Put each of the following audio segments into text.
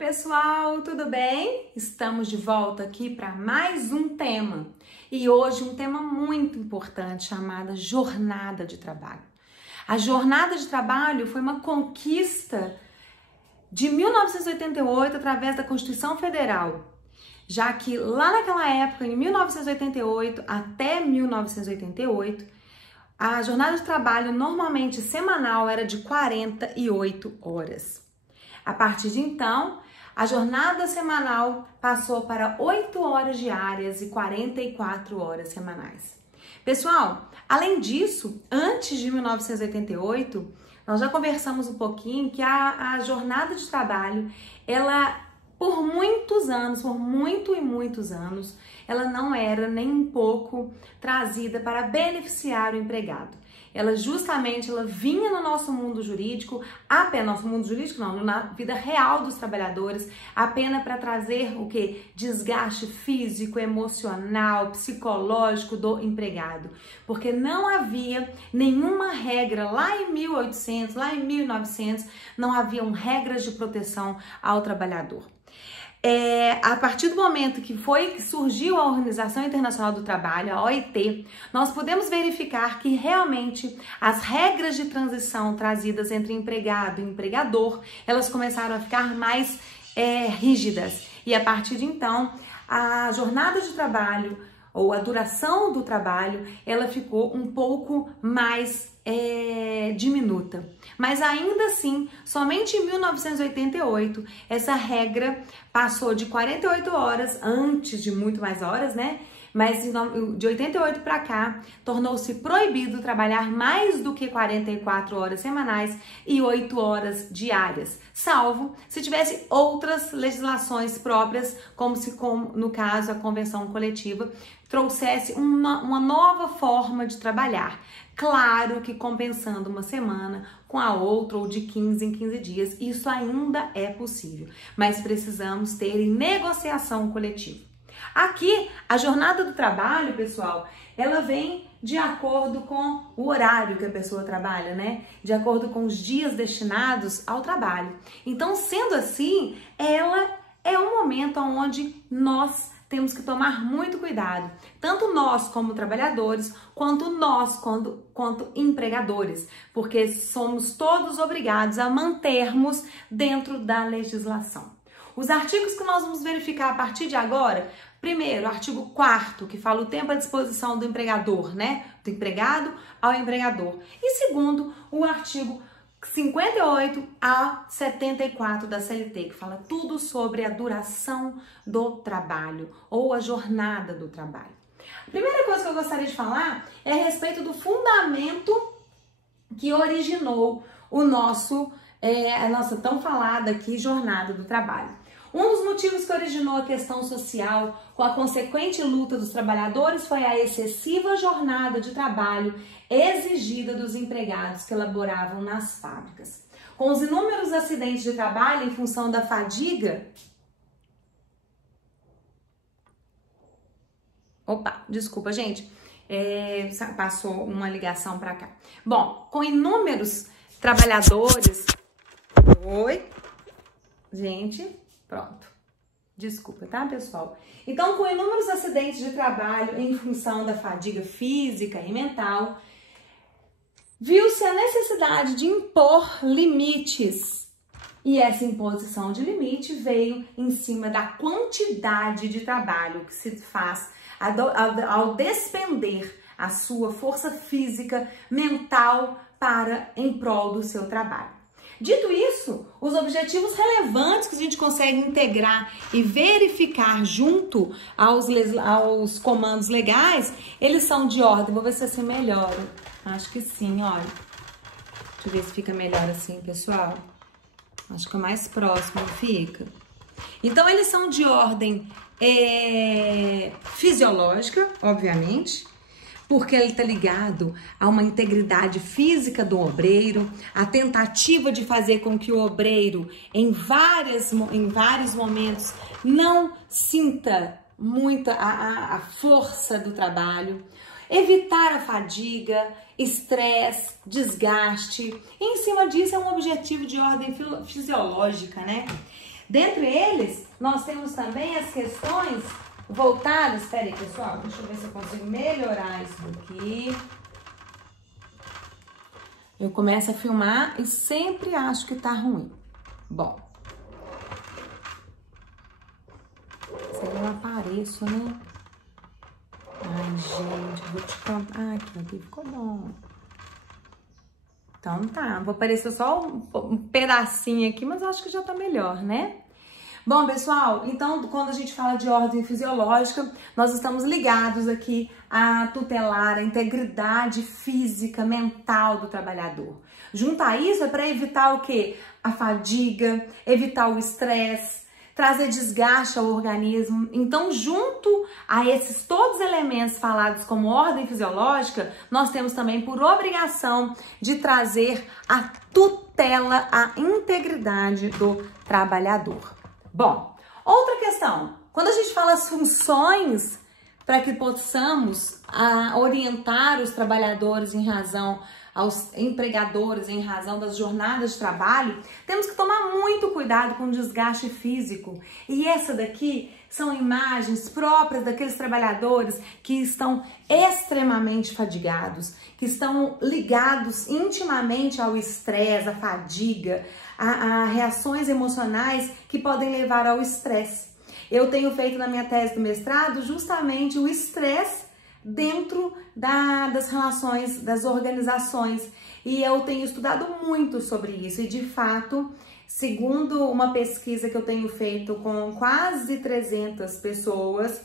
pessoal, tudo bem? Estamos de volta aqui para mais um tema e hoje um tema muito importante chamado jornada de trabalho. A jornada de trabalho foi uma conquista de 1988 através da Constituição Federal, já que lá naquela época, em 1988 até 1988, a jornada de trabalho normalmente semanal era de 48 horas. A partir de então, a jornada semanal passou para 8 horas diárias e 44 horas semanais. Pessoal, além disso, antes de 1988, nós já conversamos um pouquinho que a jornada de trabalho, ela, por muitos anos, ela não era nem um pouco trazida para beneficiar o empregado. Ela vinha no nosso mundo jurídico, na vida real dos trabalhadores, apenas para trazer o quê? Desgaste físico, emocional, psicológico do empregado. Porque não havia nenhuma regra, lá em 1800, lá em 1900, não haviam regras de proteção ao trabalhador. A partir do momento que surgiu a Organização Internacional do Trabalho, a OIT, nós podemos verificar que realmente as regras de transição trazidas entre empregado e empregador, elas começaram a ficar mais rígidas. E a partir de então, a jornada de trabalho ou a duração do trabalho, ela ficou um pouco mais diminuta. Mas ainda assim, somente em 1988, essa regra passou de 48 horas, antes de muito mais horas, né? Mas de 88 para cá, tornou-se proibido trabalhar mais do que 44 horas semanais e 8 horas diárias, salvo se tivesse outras legislações próprias, como no caso a Convenção Coletiva trouxesse uma nova forma de trabalhar. Claro que compensando uma semana com a outra ou de 15 em 15 dias, isso ainda é possível, mas precisamos ter em negociação coletiva. Aqui, a jornada do trabalho, pessoal, ela vem de acordo com o horário que a pessoa trabalha, né? De acordo com os dias destinados ao trabalho. Então, sendo assim, ela é um momento onde nós temos que tomar muito cuidado, tanto nós como trabalhadores, quanto nós quanto empregadores, porque somos todos obrigados a mantermos dentro da legislação. Os artigos que nós vamos verificar a partir de agora, primeiro, artigo 4º, que fala o tempo à disposição do empregador, né? Do empregado ao empregador. E segundo, o artigo 58 a 74 da CLT, que fala tudo sobre a duração do trabalho ou a jornada do trabalho. A primeira coisa que eu gostaria de falar é a respeito do fundamento que originou a nossa tão falada aqui jornada do trabalho. Um dos motivos que originou a questão social com a consequente luta dos trabalhadores foi a excessiva jornada de trabalho exigida dos empregados que laboravam nas fábricas. Com os inúmeros acidentes de trabalho em função da fadiga... Opa, desculpa, gente. Passou uma ligação para cá. Bom, com inúmeros trabalhadores... Oi? Gente... Pronto. Desculpa, tá, pessoal? Então, com inúmeros acidentes de trabalho em função da fadiga física e mental, viu-se a necessidade de impor limites. E essa imposição de limite veio em cima da quantidade de trabalho que se faz ao despender a sua força física, mental em prol do seu trabalho. Dito isso, os objetivos relevantes que a gente consegue integrar e verificar junto aos comandos legais, eles são de ordem, vou ver se assim melhora. Acho que sim, olha. Deixa eu ver se fica melhor assim, pessoal. Acho que é mais próximo fica. Então, eles são de ordem fisiológica, obviamente, porque ele está ligado a uma integridade física do obreiro, a tentativa de fazer com que o obreiro, em vários momentos, não sinta muita a força do trabalho, evitar a fadiga, estresse, desgaste. E em cima disso é um objetivo de ordem fisiológica, né? Dentre eles, nós temos também as questões voltadas... Espera aí, pessoal, deixa eu ver se eu consigo melhorar isso daqui. Eu começo a filmar e sempre acho que tá ruim. Bom. Se eu não apareço, né? Ai, gente, vou te contar. Ah, aqui ficou bom. Então tá, vou aparecer só um pedacinho aqui, mas acho que já tá melhor, né? Bom, pessoal, então quando a gente fala de ordem fisiológica, nós estamos ligados aqui a tutelar a integridade física, mental do trabalhador. Junto a isso é para evitar o quê? A fadiga, evitar o estresse, trazer desgaste ao organismo. Então, junto a esses todos os elementos falados como ordem fisiológica, nós temos também por obrigação de trazer a tutela, a integridade do trabalhador. Bom, outra questão, quando a gente fala as funções para que possamos orientar os trabalhadores em razão aos empregadores em razão das jornadas de trabalho, temos que tomar muito cuidado com o desgaste físico. E essa daqui são imagens próprias daqueles trabalhadores que estão extremamente fadigados, que estão ligados intimamente ao estresse, à fadiga, a reações emocionais que podem levar ao estresse. Eu tenho feito na minha tese do mestrado justamente o estresse dentro das relações, das organizações, e eu tenho estudado muito sobre isso, e de fato, segundo uma pesquisa que eu tenho feito com quase 300 pessoas,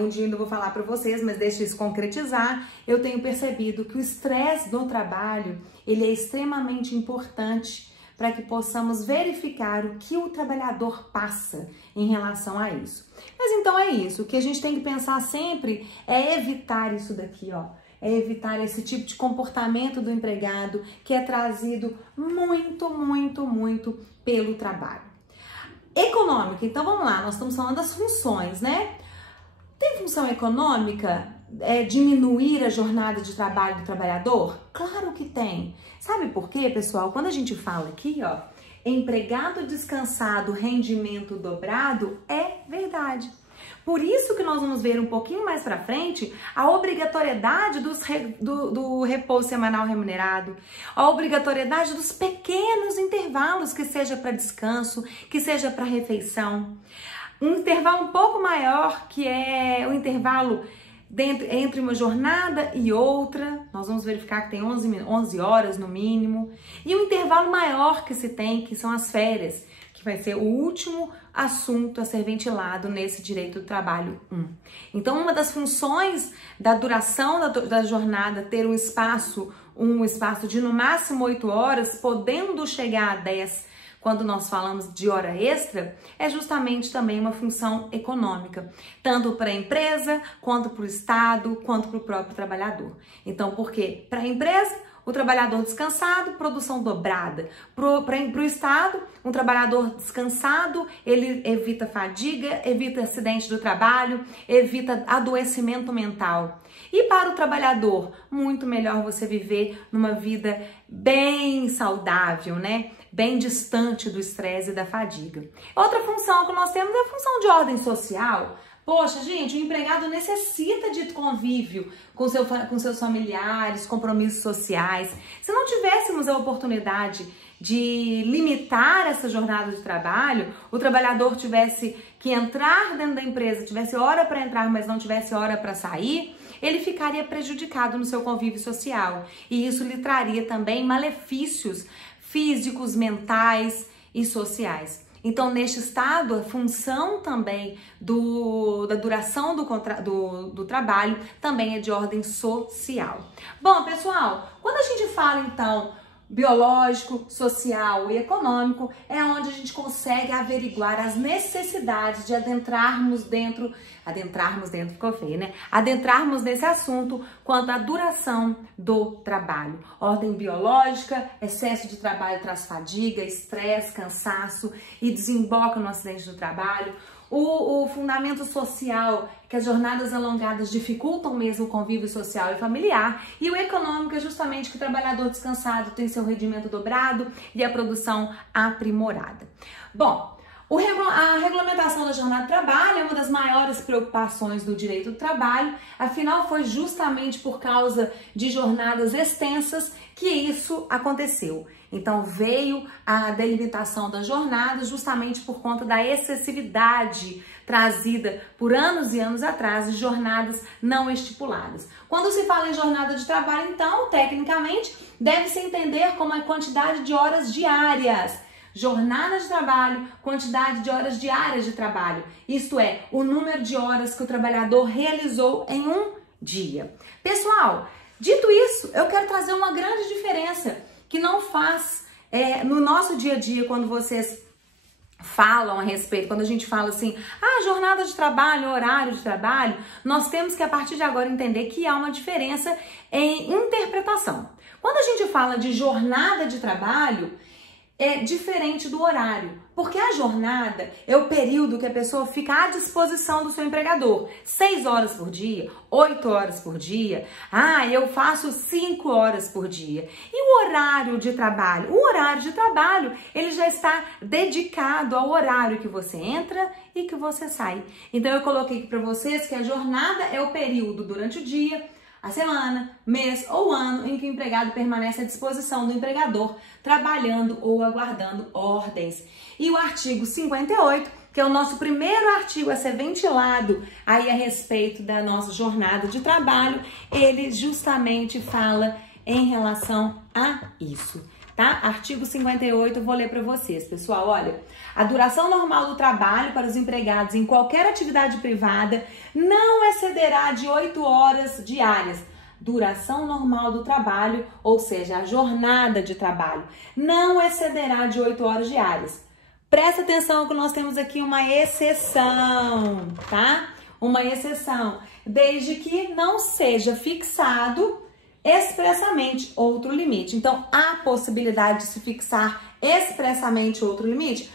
um dia ainda vou falar para vocês, mas deixa isso concretizar, eu tenho percebido que o estresse no trabalho, ele é extremamente importante para que possamos verificar o que o trabalhador passa em relação a isso. Mas então é isso, o que a gente tem que pensar sempre é evitar isso daqui, ó. É evitar esse tipo de comportamento do empregado que é trazido muito, muito, muito pelo trabalho. Econômica, então vamos lá, nós estamos falando das funções, né? Tem função econômica? Diminuir a jornada de trabalho do trabalhador? Claro que tem. Sabe por quê, pessoal? Quando a gente fala aqui, ó, empregado descansado, rendimento dobrado, é verdade. Por isso que nós vamos ver um pouquinho mais pra frente a obrigatoriedade do repouso semanal remunerado, a obrigatoriedade dos pequenos intervalos, que seja para descanso, que seja para refeição. Um intervalo um pouco maior, que é o intervalo entre uma jornada e outra, nós vamos verificar que tem 11 horas no mínimo, e um intervalo maior que se tem, que são as férias, que vai ser o último assunto a ser ventilado nesse direito do trabalho 1. Então, uma das funções da duração da jornada ter um espaço de no máximo 8 horas, podendo chegar a 10 quando nós falamos de hora extra, é justamente também uma função econômica, tanto para a empresa, quanto para o Estado, quanto para o próprio trabalhador. Então, por quê? Para a empresa, o trabalhador descansado, produção dobrada. Para o Estado, um trabalhador descansado, ele evita fadiga, evita acidente do trabalho, evita adoecimento mental. E para o trabalhador, muito melhor você viver numa vida bem saudável, né? Bem distante do estresse e da fadiga. Outra função que nós temos é a função de ordem social. Poxa, gente, o empregado necessita de convívio com seus familiares, compromissos sociais. Se não tivéssemos a oportunidade de limitar essa jornada de trabalho, o trabalhador tivesse que entrar dentro da empresa, tivesse hora para entrar, mas não tivesse hora para sair, ele ficaria prejudicado no seu convívio social. E isso lhe traria também malefícios físicos, mentais e sociais. Então, neste estado, a função também da duração do trabalho também é de ordem social. Bom, pessoal, quando a gente fala, então, biológico, social e econômico, é onde a gente consegue averiguar as necessidades de adentrarmos dentro, ficou feio, né? Adentrarmos nesse assunto quanto à duração do trabalho. Ordem biológica, excesso de trabalho traz fadiga, estresse, cansaço e desemboca no acidente do trabalho. O fundamento social, que as jornadas alongadas dificultam mesmo o convívio social e familiar, e o econômico é justamente que o trabalhador descansado tem seu rendimento dobrado e a produção aprimorada. Bom, A regulamentação da jornada de trabalho é uma das maiores preocupações do direito do trabalho, afinal foi justamente por causa de jornadas extensas que isso aconteceu. Então veio a delimitação da jornada justamente por conta da excessividade trazida por anos e anos atrás de jornadas não estipuladas. Quando se fala em jornada de trabalho, então, tecnicamente, deve-se entender como a quantidade de horas diárias. Jornada de trabalho, quantidade de horas diárias de trabalho, isto é, o número de horas que o trabalhador realizou em um dia. Pessoal, dito isso, eu quero trazer uma grande diferença que não faz no nosso dia a dia quando vocês falam a respeito, quando a gente fala assim, jornada de trabalho, horário de trabalho, nós temos que a partir de agora entender que há uma diferença em interpretação. Quando a gente fala de jornada de trabalho, é diferente do horário, porque a jornada é o período que a pessoa fica à disposição do seu empregador. 6 horas por dia, 8 horas por dia, eu faço 5 horas por dia. E o horário de trabalho? O horário de trabalho, ele já está dedicado ao horário que você entra e que você sai. Então eu coloquei aqui para vocês que a jornada é o período durante o dia, a semana, mês ou ano em que o empregado permanece à disposição do empregador, trabalhando ou aguardando ordens. E o artigo 58, que é o nosso primeiro artigo a ser ventilado aí a respeito da nossa jornada de trabalho, ele justamente fala em relação a isso, tá? Artigo 58, eu vou ler para vocês, pessoal. Olha, a duração normal do trabalho para os empregados em qualquer atividade privada não excederá de 8 horas diárias. Duração normal do trabalho, ou seja, a jornada de trabalho, não excederá de 8 horas diárias. Presta atenção que nós temos aqui uma exceção, tá? Uma exceção, desde que não seja fixado expressamente outro limite. Então, há possibilidade de se fixar expressamente outro limite?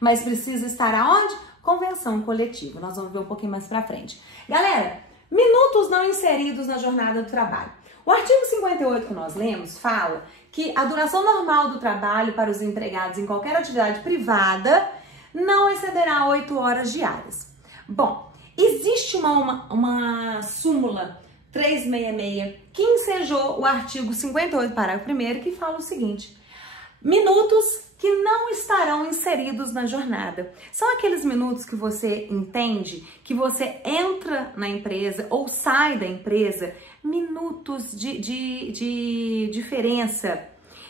Mas precisa estar aonde? Convenção coletiva. Nós vamos ver um pouquinho mais pra frente. Galera, minutos não inseridos na jornada do trabalho. O artigo 58 que nós lemos fala que a duração normal do trabalho para os empregados em qualquer atividade privada não excederá 8 horas diárias. Bom, existe uma súmula 366 que ensejou o artigo 58, parágrafo 1º, que fala o seguinte: minutos que não estarão inseridos na jornada. São aqueles minutos que você entende, que você entra na empresa ou sai da empresa, minutos de diferença.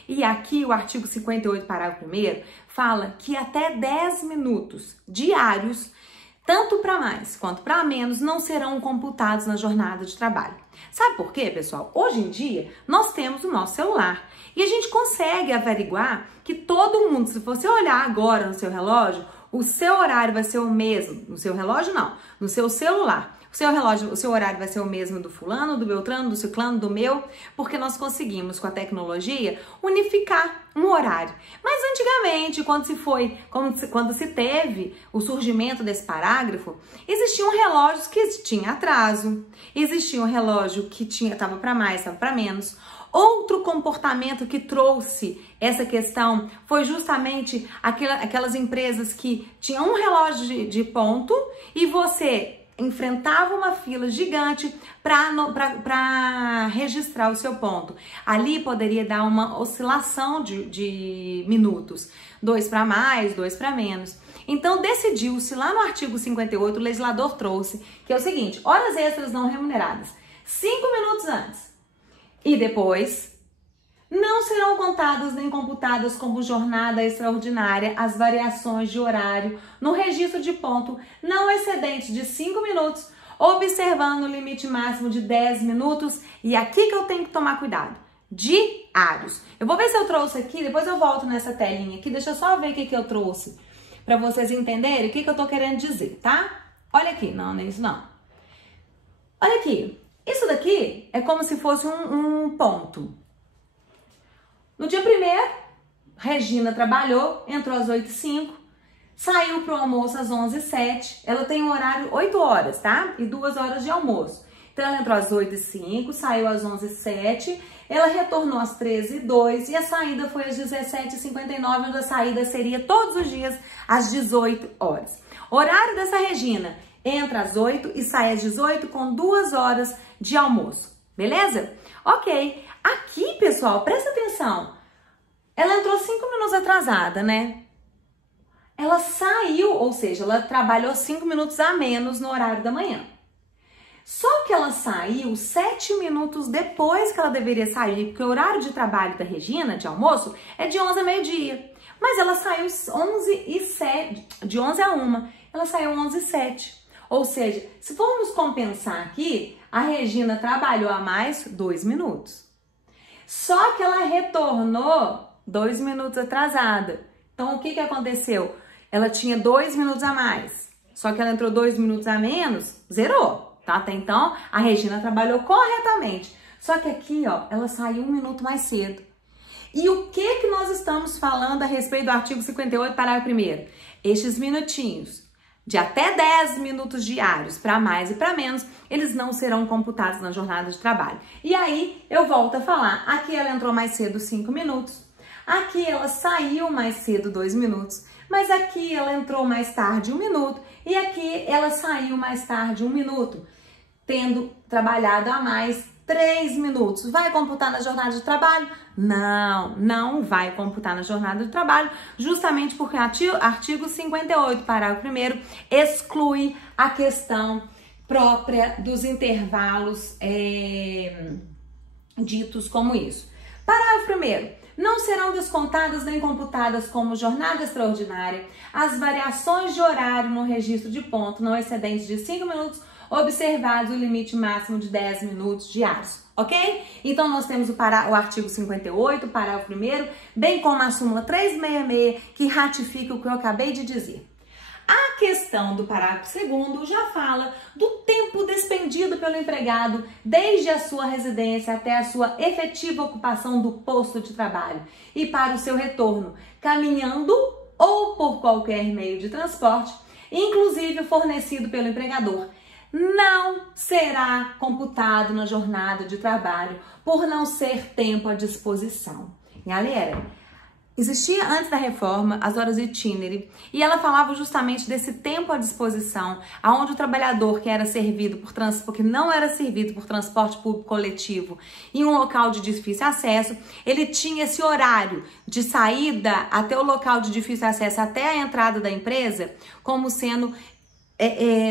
E aqui o artigo 58, parágrafo 1º, fala que até 10 minutos diários, tanto para mais quanto para menos, não serão computados na jornada de trabalho. Sabe por quê, pessoal? Hoje em dia, nós temos o nosso celular e a gente consegue averiguar que todo mundo, se você olhar agora no seu relógio, o seu horário vai ser o mesmo. No seu relógio, não. No seu celular. O seu horário vai ser o mesmo do fulano, do beltrano, do ciclano, do meu, porque nós conseguimos, com a tecnologia, unificar um horário. Mas antigamente, quando se teve o surgimento desse parágrafo, existiam relógios que tinham atraso, existia um relógio que estava para mais, estava para menos. Outro comportamento que trouxe essa questão foi justamente aquelas empresas que tinham um relógio de ponto e você enfrentava uma fila gigante para registrar o seu ponto. Ali poderia dar uma oscilação de minutos, 2 para mais, 2 para menos. Então decidiu-se lá no artigo 58, o legislador trouxe, que é o seguinte: horas extras não remuneradas, 5 minutos antes e depois, não serão contadas nem computadas como jornada extraordinária as variações de horário no registro de ponto não excedente de 5 minutos, observando o limite máximo de 10 minutos. E aqui que eu tenho que tomar cuidado: diários. Eu vou ver se eu trouxe aqui, depois eu volto nessa telinha aqui, deixa eu só ver o que eu trouxe para vocês entenderem o que eu tô querendo dizer, tá? Olha aqui, não é isso não. Olha aqui, isso daqui é como se fosse um ponto. No dia 1º, Regina trabalhou, entrou às 8h05, saiu para o almoço às 11h07. Ela tem um horário 8 horas, tá? E 2 horas de almoço. Então, ela entrou às 8h05, saiu às 11h07. Ela retornou às 13h02 e a saída foi às 17h59, onde a saída seria todos os dias às 18 horas. Horário dessa Regina, entra às 8 e sai às 18 com 2 horas de almoço, beleza? Ok, aqui pessoal, presta atenção, ela entrou 5 minutos atrasada, né? Ela saiu, ou seja, ela trabalhou 5 minutos a menos no horário da manhã. Só que ela saiu 7 minutos depois que ela deveria sair, porque o horário de trabalho da Regina, de almoço, é de 11 a meio-dia. Mas ela saiu de 11 a 1, ela saiu 11h07. Ou seja, se formos compensar aqui, a Regina trabalhou a mais 2 minutos. Só que ela retornou 2 minutos atrasada. Então, o que aconteceu? Ela tinha 2 minutos a mais. Só que ela entrou 2 minutos a menos, zerou. Tá? Até então, a Regina trabalhou corretamente. Só que aqui, ó, ela saiu 1 minuto mais cedo. E o que nós estamos falando a respeito do artigo 58, parágrafo 1º? Estes minutinhos, de até 10 minutos diários, para mais e para menos, eles não serão computados na jornada de trabalho. E aí, eu volto a falar, aqui ela entrou mais cedo 5 minutos, aqui ela saiu mais cedo 2 minutos, mas aqui ela entrou mais tarde 1 minuto, e aqui ela saiu mais tarde 1 minuto, tendo trabalhado a mais 3 minutos. Vai computar na jornada de trabalho? Não, não vai computar na jornada de trabalho, justamente porque o artigo 58, parágrafo 1º, exclui a questão própria dos intervalos ditos como isso. Parágrafo 1º. Não serão descontadas nem computadas como jornada extraordinária as variações de horário no registro de ponto não excedentes de 5 minutos, observado o limite máximo de 10 minutos diários, ok? Então, nós temos o artigo 58, parágrafo 1º, bem como a súmula 366, que ratifica o que eu acabei de dizer. A questão do parágrafo 2º já fala do tempo despendido pelo empregado desde a sua residência até a sua efetiva ocupação do posto de trabalho e para o seu retorno, caminhando ou por qualquer meio de transporte, inclusive fornecido pelo empregador, não será computado na jornada de trabalho por não ser tempo à disposição. Galera, existia antes da reforma as horas itinerárias e ela falava justamente desse tempo à disposição, aonde o trabalhador que era servido por transporte, que não era servido por transporte público coletivo em um local de difícil acesso, ele tinha esse horário de saída até o local de difícil acesso, até a entrada da empresa, como sendo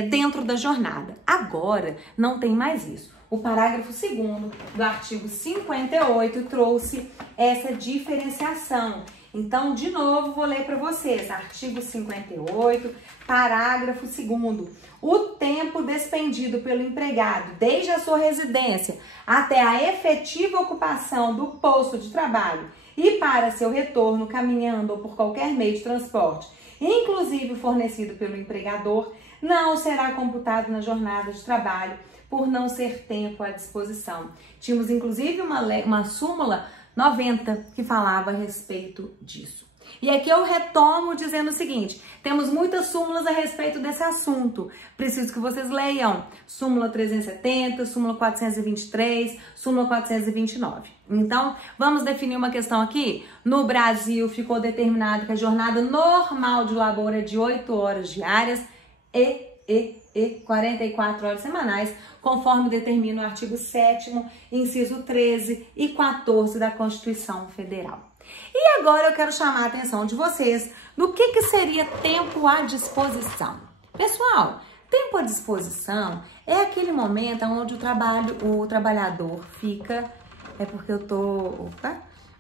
dentro da jornada. Agora, não tem mais isso. O parágrafo 2º do artigo 58 trouxe essa diferenciação. Então, de novo, vou ler para vocês. Artigo 58, parágrafo 2º. O tempo despendido pelo empregado desde a sua residência até a efetiva ocupação do posto de trabalho e para seu retorno caminhando ou por qualquer meio de transporte, inclusive fornecido pelo empregador, não será computado na jornada de trabalho por não ser tempo à disposição. Tínhamos inclusive uma súmula 90 que falava a respeito disso. E aqui eu retomo dizendo o seguinte, temos muitas súmulas a respeito desse assunto. Preciso que vocês leiam súmula 370, súmula 423, súmula 429. Então, vamos definir uma questão aqui. No Brasil, ficou determinado que a jornada normal de labor é de 8 horas diárias e 44 horas semanais, conforme determina o artigo 7º, inciso 13 e 14 da Constituição Federal. E agora eu quero chamar a atenção de vocês no que seria tempo à disposição. Pessoal, tempo à disposição é aquele momento onde o trabalhador fica,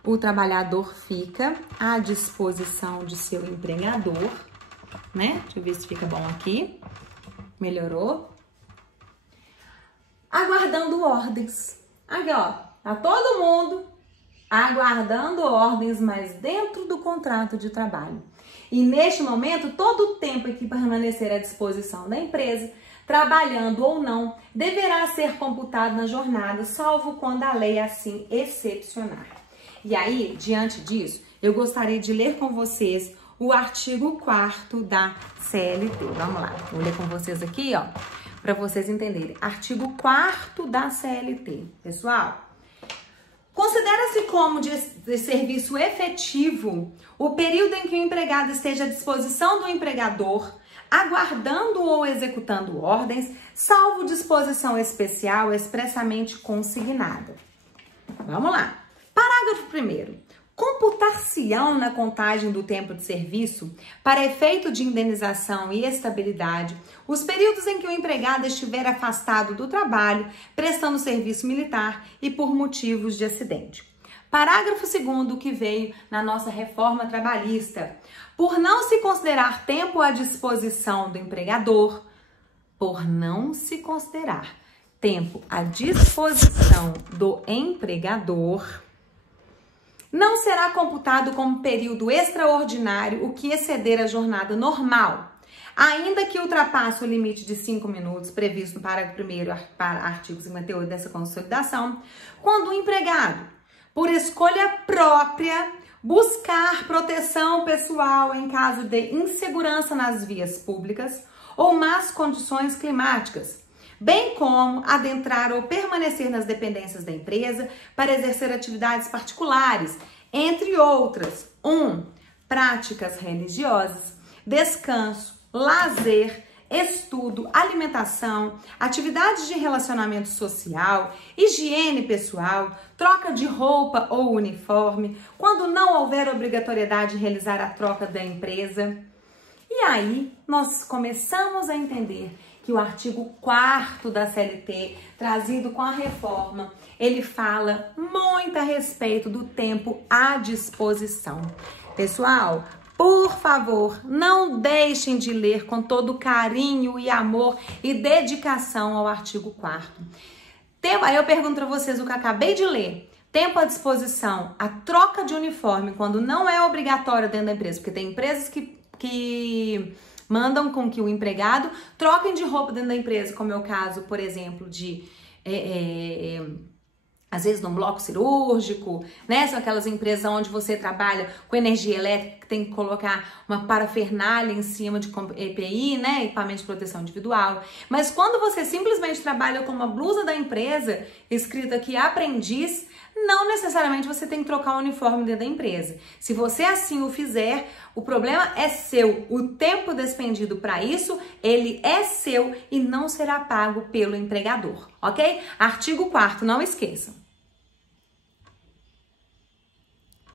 o trabalhador fica à disposição de seu empregador, né? Deixa eu ver se fica bom aqui. Melhorou? Aguardando ordens. Aqui, ó, tá todo mundo aguardando ordens, mas dentro do contrato de trabalho. E neste momento, todo o tempo que permanecer à disposição da empresa, trabalhando ou não, deverá ser computado na jornada, salvo quando a lei assim excepcionar. E aí, diante disso, eu gostaria de ler com vocês o artigo 4º da CLT. Vamos lá, vou ler com vocês aqui, ó, para vocês entenderem. Artigo 4º da CLT. Pessoal, Considera-se como de serviço efetivo o período em que o empregado esteja à disposição do empregador, aguardando ou executando ordens, salvo disposição especial expressamente consignada. Vamos lá. Parágrafo 1º. Computar-se-ão na contagem do tempo de serviço, para efeito de indenização e estabilidade, os períodos em que o empregado estiver afastado do trabalho, prestando serviço militar e por motivos de acidente. Parágrafo 2º, que veio na nossa reforma trabalhista. Por não se considerar tempo à disposição do empregador, não será computado como período extraordinário o que exceder a jornada normal, ainda que ultrapasse o limite de 5 minutos previsto no parágrafo 1º, artigo 58 dessa consolidação, quando o empregado, por escolha própria, buscar proteção pessoal em caso de insegurança nas vias públicas ou más condições climáticas, bem como adentrar ou permanecer nas dependências da empresa para exercer atividades particulares, entre outras: 1. Práticas religiosas, descanso, lazer, estudo, alimentação, atividades de relacionamento social, higiene pessoal, troca de roupa ou uniforme, quando não houver obrigatoriedade de realizar a troca da empresa. E aí, nós começamos a entender que o artigo 4º da CLT, trazido com a reforma, ele fala muito a respeito do tempo à disposição. Pessoal, por favor, não deixem de ler com todo carinho e amor e dedicação ao artigo 4º. Aí eu pergunto para vocês o que eu acabei de ler. Tempo à disposição, a troca de uniforme, quando não é obrigatório dentro da empresa, porque tem empresas que mandam com que o empregado troquem de roupa dentro da empresa, como é o caso, por exemplo, de às vezes num bloco cirúrgico, né? São aquelas empresas onde você trabalha com energia elétrica, que tem que colocar uma parafernália em cima de EPI, né? Equipamento de proteção individual. Mas quando você simplesmente trabalha com uma blusa da empresa, escrita aqui aprendiz, não necessariamente você tem que trocar o uniforme dentro da empresa. Se você assim o fizer, o problema é seu. O tempo despendido para isso, ele é seu e não será pago pelo empregador, ok? Artigo 4º, não esqueçam.